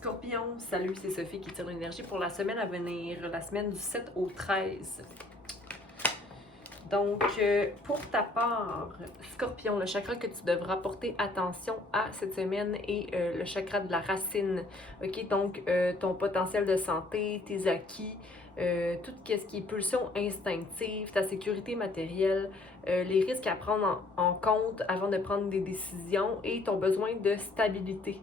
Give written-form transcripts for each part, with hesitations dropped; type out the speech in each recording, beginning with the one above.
Scorpion, salut, c'est Sophie qui tire l'énergie pour la semaine à venir, la semaine du 7 au 13. Donc, pour ta part, Scorpion, le chakra que tu devras porter attention à cette semaine est le chakra de la racine. Ok, donc ton potentiel de santé, tes acquis, tout ce qui est pulsion instinctive, ta sécurité matérielle, les risques à prendre en compte avant de prendre des décisions et ton besoin de stabilité.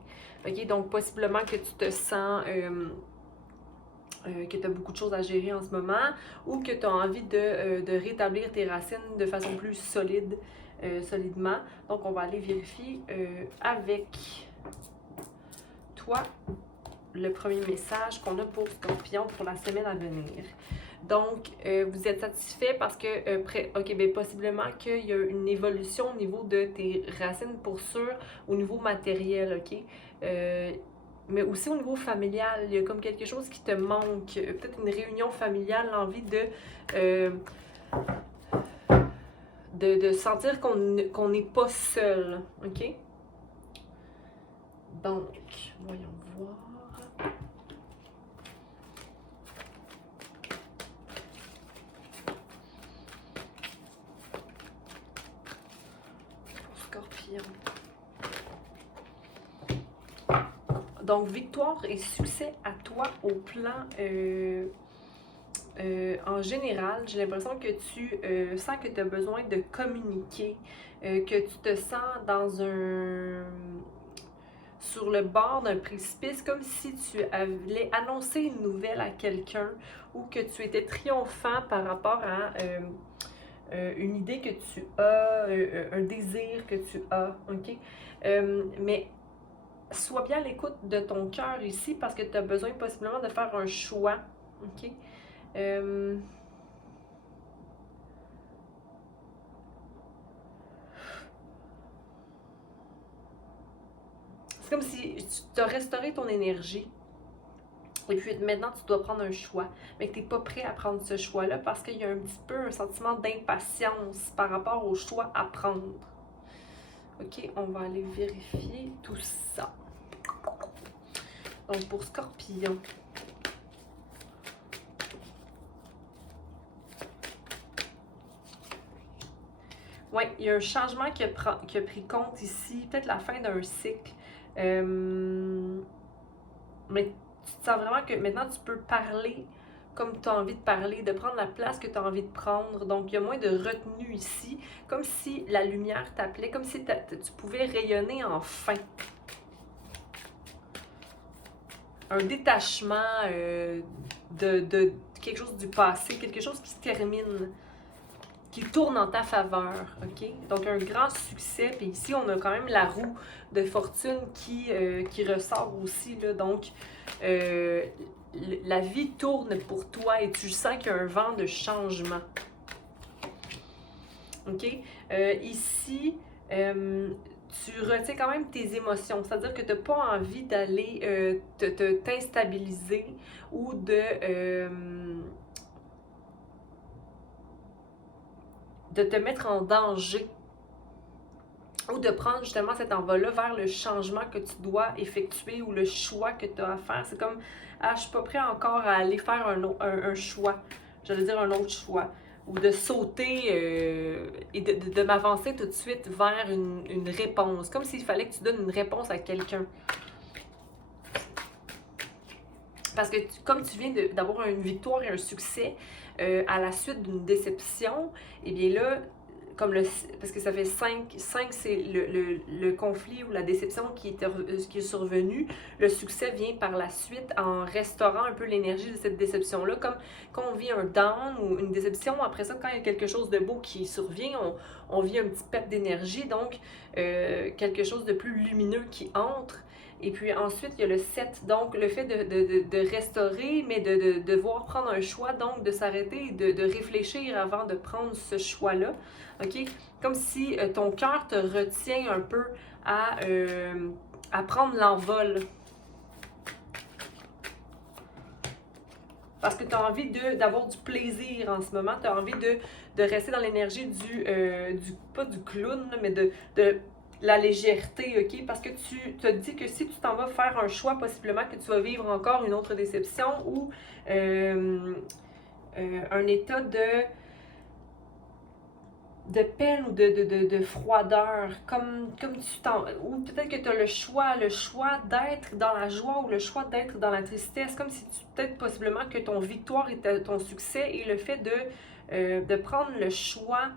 Ok, donc possiblement que tu te sens que tu as beaucoup de choses à gérer en ce moment ou que tu as envie de rétablir tes racines de façon plus solidement. Donc, on va aller vérifier avec toi le premier message qu'on a pour Scorpion pour la semaine à venir. Donc, vous êtes satisfait parce que, ben, possiblement qu'il y a une évolution au niveau de tes racines pour sûr, au niveau matériel, ok? Mais aussi au niveau familial, il y a comme quelque chose qui te manque, peut-être une réunion familiale, l'envie de sentir qu'on n'est pas seul, ok? Donc, voyons voir. Scorpion. Donc, victoire et succès à toi au plan en général. J'ai l'impression que tu sens que tu as besoin de communiquer, que tu te sens sur le bord d'un précipice, comme si tu allais annoncer une nouvelle à quelqu'un ou que tu étais triomphant par rapport à une idée que tu as, un désir que tu as, ok? Mais sois bien à l'écoute de ton cœur ici parce que tu as besoin possiblement de faire un choix. OK? C'est comme si tu as restauré ton énergie et puis maintenant tu dois prendre un choix, mais que tu n'es pas prêt à prendre ce choix-là parce qu'il y a un petit peu un sentiment d'impatience par rapport au choix à prendre. OK? On va aller vérifier tout ça. Donc, pour Scorpion. Oui, il y a un changement qui a pris compte ici, peut-être la fin d'un cycle. Mais tu te sens vraiment que maintenant tu peux parler comme tu as envie de parler, de prendre la place que tu as envie de prendre. Donc, il y a moins de retenue ici, comme si la lumière t'appelait, comme si tu pouvais rayonner enfin. Un détachement de quelque chose du passé, quelque chose qui se termine, qui tourne en ta faveur, ok? Donc, un grand succès. Puis ici, on a quand même la roue de fortune qui ressort aussi, là. Donc, la vie tourne pour toi et tu sens qu'il y a un vent de changement. Ok? Ici, tu retiens quand même tes émotions, c'est-à-dire que tu n'as pas envie d'aller t'instabiliser ou de te mettre en danger ou de prendre justement cet envol-là vers le changement que tu dois effectuer ou le choix que tu as à faire. C'est comme, ah, je suis pas prêt encore à aller faire un choix, j'allais dire un autre choix, ou de sauter et de m'avancer tout de suite vers une réponse, comme s'il fallait que tu donnes une réponse à quelqu'un. Parce que comme tu viens d'avoir une victoire et un succès à la suite d'une déception, et bien là, parce que ça fait 5 c'est le conflit ou la déception qui est survenu. Le succès vient par la suite en restaurant un peu l'énergie de cette déception-là. Comme quand on vit un down ou une déception, après ça, quand il y a quelque chose de beau qui survient, on vit un petit pep d'énergie, donc quelque chose de plus lumineux qui entre. Et puis ensuite, il y a le 7, donc le fait de restaurer, mais de devoir prendre un choix, donc de s'arrêter et de réfléchir avant de prendre ce choix-là. OK? Comme si ton cœur te retient un peu à prendre l'envol. Parce que tu as envie d'avoir du plaisir en ce moment, tu as envie de rester dans l'énergie pas du clown, mais la légèreté, ok? Parce que tu te dis que si tu t'en vas faire un choix, possiblement que tu vas vivre encore une autre déception ou un état de peine ou de froideur, comme tu t'en... Ou peut-être que tu as le choix d'être dans la joie ou le choix d'être dans la tristesse, comme si tu... Peut-être possiblement que ton victoire et ton succès et le fait de prendre le choix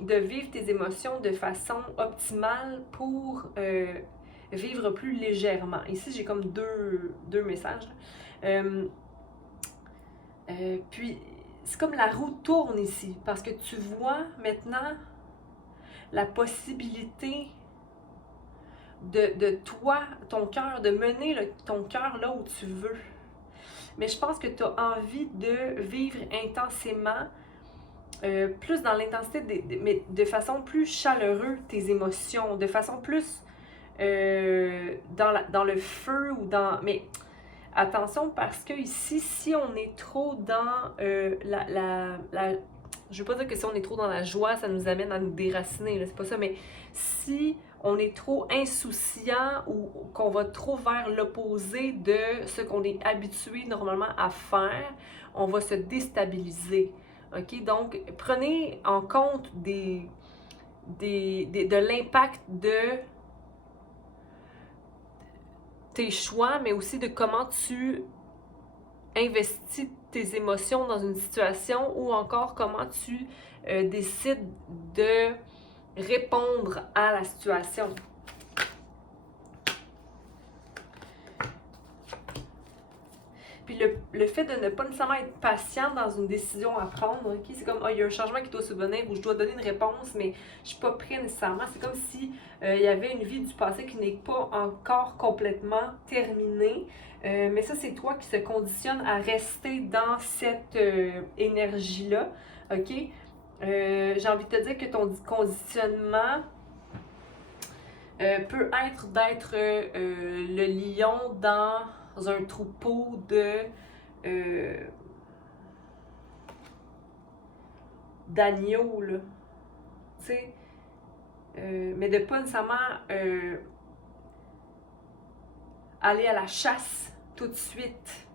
de vivre tes émotions de façon optimale pour vivre plus légèrement. Ici, j'ai comme deux messages. Puis, c'est comme la roue tourne ici, parce que tu vois maintenant la possibilité de toi, ton cœur, de mener ton cœur là où tu veux. Mais je pense que tu as envie de vivre intensément, plus dans l'intensité, mais de façon plus chaleureuse, tes émotions, de façon plus dans le feu ou dans... Mais attention, parce que ici, si on est trop dans je veux pas dire que si on est trop dans la joie, ça nous amène à nous déraciner, là, c'est pas ça, mais si on est trop insouciant ou qu'on va trop vers l'opposé de ce qu'on est habitué normalement à faire, on va se déstabiliser. OK? Donc, prenez en compte de l'impact de tes choix, mais aussi de comment tu investis tes émotions dans une situation ou encore comment tu décides de répondre à la situation. Puis le fait de ne pas nécessairement être patient dans une décision à prendre, okay? C'est comme, il y a un changement qui doit subvenir ou je dois donner une réponse, mais je suis pas prêt nécessairement. C'est comme si il y avait une vie du passé qui n'est pas encore complètement terminée. Mais ça, c'est toi qui se conditionne à rester dans cette énergie-là. OK? J'ai envie de te dire que ton conditionnement peut être d'être le lion dans un troupeau d'agneaux, là. Tu sais, mais de pas nécessairement aller à la chasse tout de suite.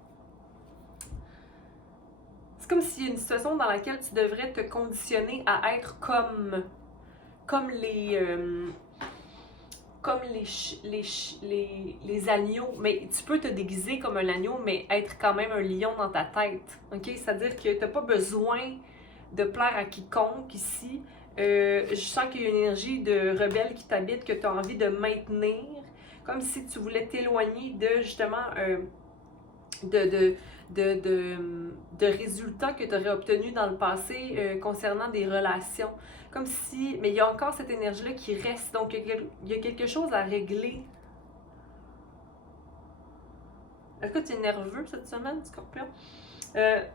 C'est comme s'il y a une situation dans laquelle tu devrais te conditionner à être comme les agneaux, mais tu peux te déguiser comme un agneau, mais être quand même un lion dans ta tête, ok? C'est-à-dire que t'as pas besoin de plaire à quiconque ici. Je sens qu'il y a une énergie de rebelle qui t'habite, que tu as envie de maintenir, comme si tu voulais t'éloigner de, justement, de résultats que tu aurais obtenus dans le passé concernant des relations. Comme si... Mais il y a encore cette énergie-là qui reste. Donc, il y a quelque chose à régler. Est-ce que tu es nerveux cette semaine, Scorpion? Il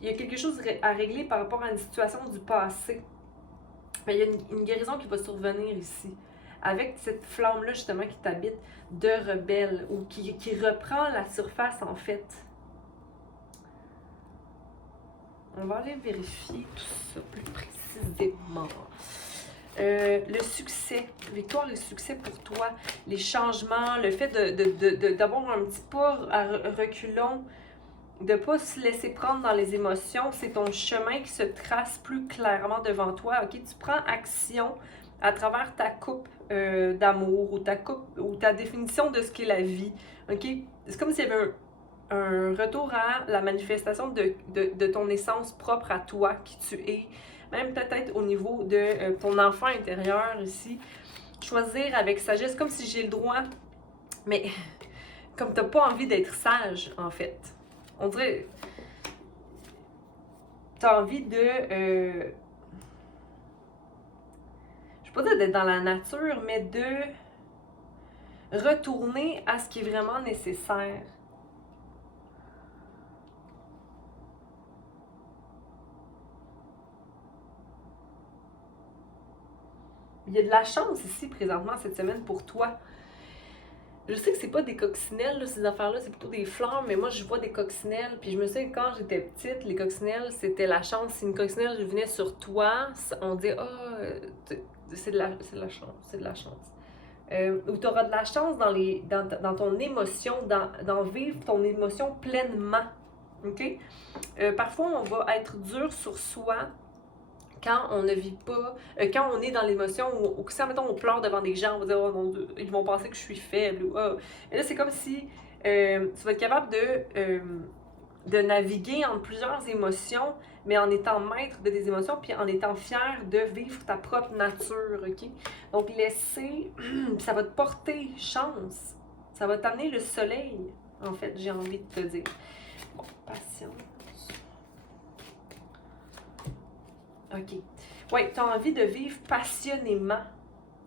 y a quelque chose à régler par rapport à une situation du passé. Mais il y a une guérison qui va survenir ici. Avec cette flamme-là, justement, qui t'habite, de rebelle, ou qui reprend la surface, en fait. On va aller vérifier tout ça plus précisément. Le succès, victoire et succès pour toi, les changements, le fait d'avoir un petit pas à reculons, de ne pas se laisser prendre dans les émotions, c'est ton chemin qui se trace plus clairement devant toi. Ok, tu prends action à travers ta coupe d'amour ou ta définition de ce qu'est la vie. Ok, c'est comme s'il y avait un retour à la manifestation de ton essence propre à toi, qui tu es, même peut-être au niveau de ton enfant intérieur ici. Choisir avec sagesse, comme si j'ai le droit, mais comme t'as pas envie d'être sage, en fait. On dirait, t'as envie de, je sais pas dire d'être dans la nature, mais de retourner à ce qui est vraiment nécessaire. Il y a de la chance ici, présentement, cette semaine, pour toi. Je sais que c'est pas des coccinelles, là, ces affaires-là, c'est plutôt des fleurs, mais moi, je vois des coccinelles. Puis je me souviens que quand j'étais petite, les coccinelles, c'était la chance. Si une coccinelle venait sur toi, on dit « Ah, c'est de la chance, c'est de la chance. » où tu auras de la chance dans ton émotion, dans vivre ton émotion pleinement. OK? Parfois, on va être dur sur soi quand on ne vit pas, quand on est dans l'émotion, ou que ça, mettons, on pleure devant des gens, on va dire, oh mon Dieu, ils vont penser que je suis faible. Ou, oh. Et là, c'est comme si tu vas être capable de naviguer entre plusieurs émotions, mais en étant maître de tes émotions, puis en étant fier de vivre ta propre nature, OK? Donc, laisser, ça va te porter chance. Ça va t'amener le soleil, en fait, j'ai envie de te dire. Bon, patience. OK. Ouais, tu as envie de vivre passionnément.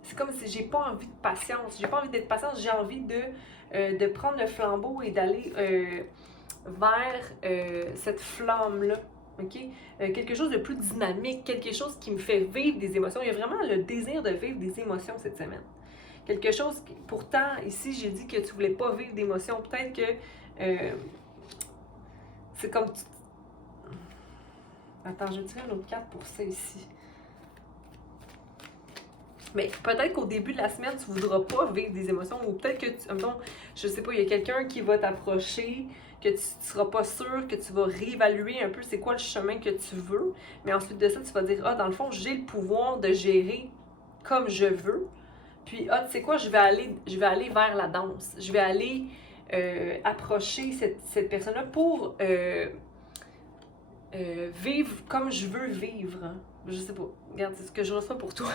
C'est comme si j'ai pas envie de patience, j'ai pas envie d'être patiente, j'ai envie de prendre le flambeau et d'aller vers cette flamme-là. OK? Quelque chose de plus dynamique, quelque chose qui me fait vivre des émotions. Il y a vraiment le désir de vivre des émotions cette semaine. Quelque chose qui, pourtant, ici, j'ai dit que tu voulais pas vivre d'émotions. Peut-être que c'est comme tu... Attends, je vais tirer une autre carte pour ça ici. Mais peut-être qu'au début de la semaine, tu ne voudras pas vivre des émotions, ou peut-être que, je sais pas, il y a quelqu'un qui va t'approcher, que tu ne seras pas sûr, que tu vas réévaluer un peu c'est quoi le chemin que tu veux. Mais ensuite de ça, tu vas dire, ah, dans le fond, j'ai le pouvoir de gérer comme je veux. Puis, ah, tu sais quoi, je vais aller vers la danse. Je vais aller approcher cette personne-là pour vivre comme je veux vivre. Je sais pas. Regarde, c'est ce que je reçois pour toi.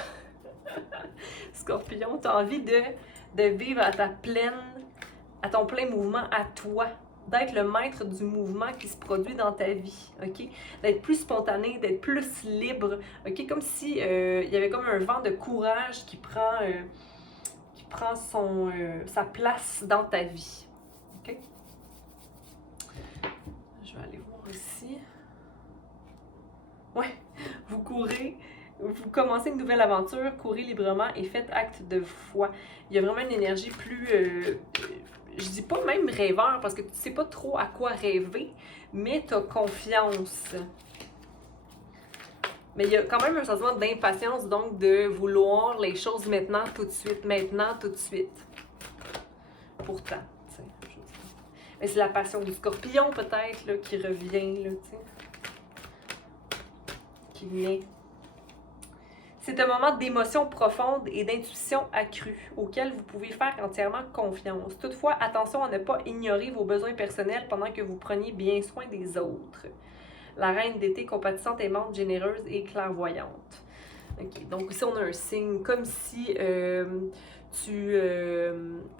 Scorpion, tu as envie de vivre à ton plein mouvement, à toi. D'être le maître du mouvement qui se produit dans ta vie, OK? D'être plus spontané, d'être plus libre, OK? Comme si il y avait comme un vent de courage qui prend sa place dans ta vie, OK? Je vais aller voir ici. Ouais, vous courez, vous commencez une nouvelle aventure, courez librement et faites acte de foi. Il y a vraiment une énergie plus, je dis pas même rêveur parce que tu sais pas trop à quoi rêver, mais tu as confiance. Mais il y a quand même un sentiment d'impatience, donc de vouloir les choses maintenant, tout de suite, maintenant, tout de suite. Pourtant, tu sais. Mais c'est la passion du scorpion peut-être là, qui revient, là, tu sais. Qui vient. C'est un moment d'émotion profonde et d'intuition accrue auquel vous pouvez faire entièrement confiance. Toutefois, attention à ne pas ignorer vos besoins personnels pendant que vous preniez bien soin des autres. La reine d'été compatissante, aimante, généreuse et clairvoyante. OK, donc ici on a un signe comme si tu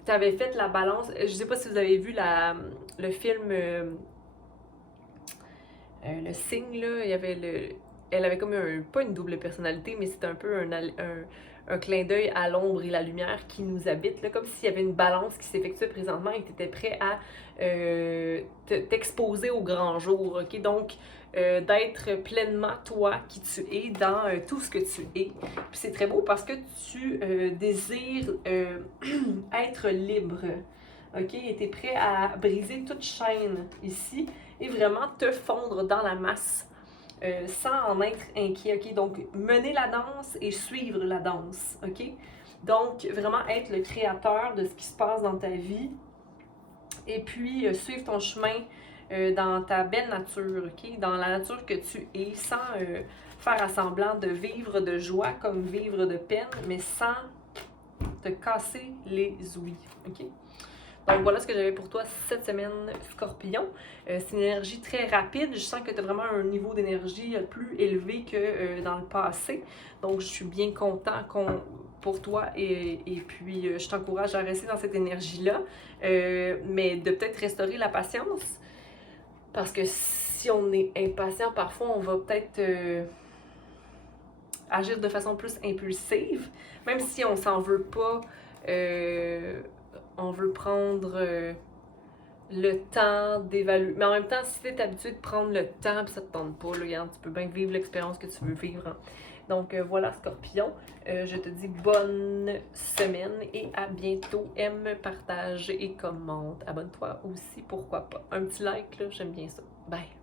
avais fait la balance. Je ne sais pas si vous avez vu le film Le Signe, là, il y avait elle avait comme pas une double personnalité, mais c'était un peu un clin d'œil à l'ombre et la lumière qui nous habitent, là, comme s'il y avait une balance qui s'effectuait présentement et que tu étais prêt à t'exposer au grand jour, OK? Donc, d'être pleinement toi qui tu es dans tout ce que tu es. Puis c'est très beau parce que tu désires être libre, OK? Et tu es prêt à briser toute chaîne ici et vraiment te fondre dans la masse. Sans en être inquiet, OK? Donc, mener la danse et suivre la danse, OK? Donc, vraiment être le créateur de ce qui se passe dans ta vie et puis suivre ton chemin dans ta belle nature, OK? Dans la nature que tu es, sans faire semblant de vivre de joie comme vivre de peine, mais sans te casser les ouïes, OK? Donc voilà ce que j'avais pour toi cette semaine, Scorpion. C'est une énergie très rapide. Je sens que tu as vraiment un niveau d'énergie plus élevé que dans le passé. Donc je suis bien content pour toi et puis je t'encourage à rester dans cette énergie-là. Mais de peut-être restaurer la patience. Parce que si on est impatient, parfois on va peut-être agir de façon plus impulsive. Même si on s'en veut pas... on veut prendre le temps d'évaluer. Mais en même temps, si tu es habitué de prendre le temps, puis ça te tente pas, là, regarde, tu peux bien vivre l'expérience que tu veux vivre. Hein. Donc voilà, Scorpion, je te dis bonne semaine et à bientôt. Aime, partage et commente. Abonne-toi aussi, pourquoi pas. Un petit like, là, j'aime bien ça. Bye!